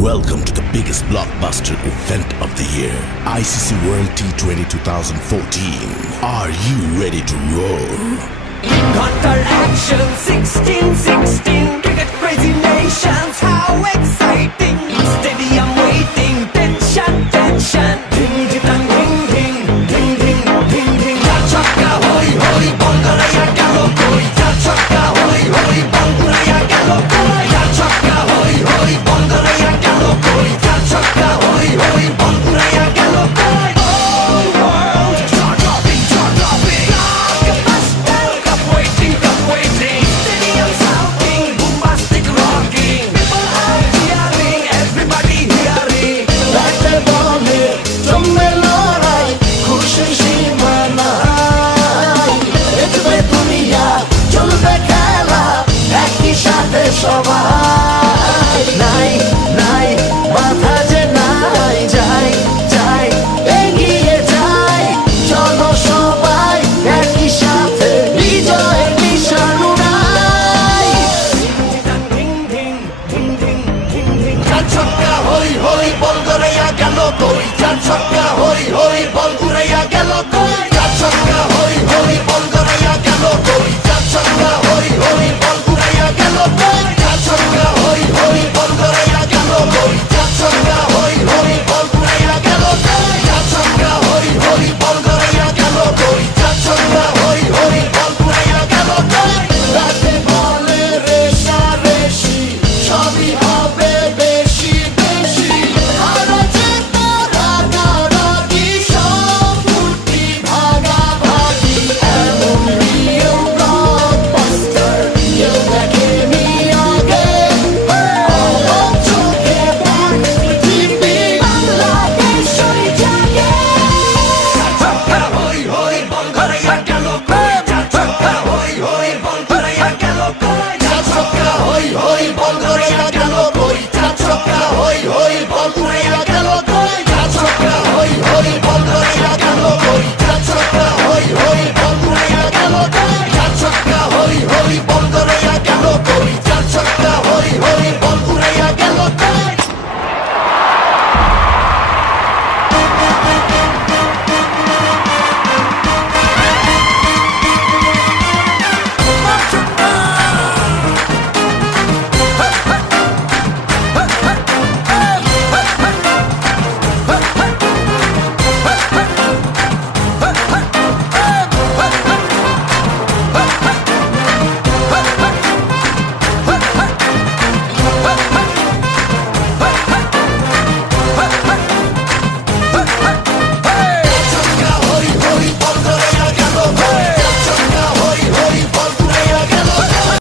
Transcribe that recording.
Welcome to the biggest blockbuster event of the year, ICC World T20 2014. Are you ready to roll? Counter action 16-16, cricket crazy nations, how exciting! Stadium waiting, tension, tension. Ding ding ding ding ding ding ding ding. Char chakka hoi hoi, Bangalaya gelo koi. Char chakka hoi hoi, Bangalaya gelo koi. Char chakka hoi hoi, Bangalaya gelo koi. Char chakka hoi hoi, Bangalaya gelo koi. All world chart-topping, chart-topping. Blockbuster, cup waiting, cup waiting. Stadium shouting, bombastic rocking. People are cheering, everybody hearing. ব্যাটে বলে জমবে লড়াই, খুশির সীমা নাই। দেখবে দুনিয়া, চলবে খেলা, একই সাথে সবাই। নাই নাই মাথা যে নাই, যাই যাই এগিয়ে যাই। চলো সবাই একই সাথে, বিজয়ের নিশান উড়াই। Ding ding ding ding ding ding. চার ছক্কা হই হই, বল গড়াইয়া গেল কই। চার ছক্কা হই হই, বল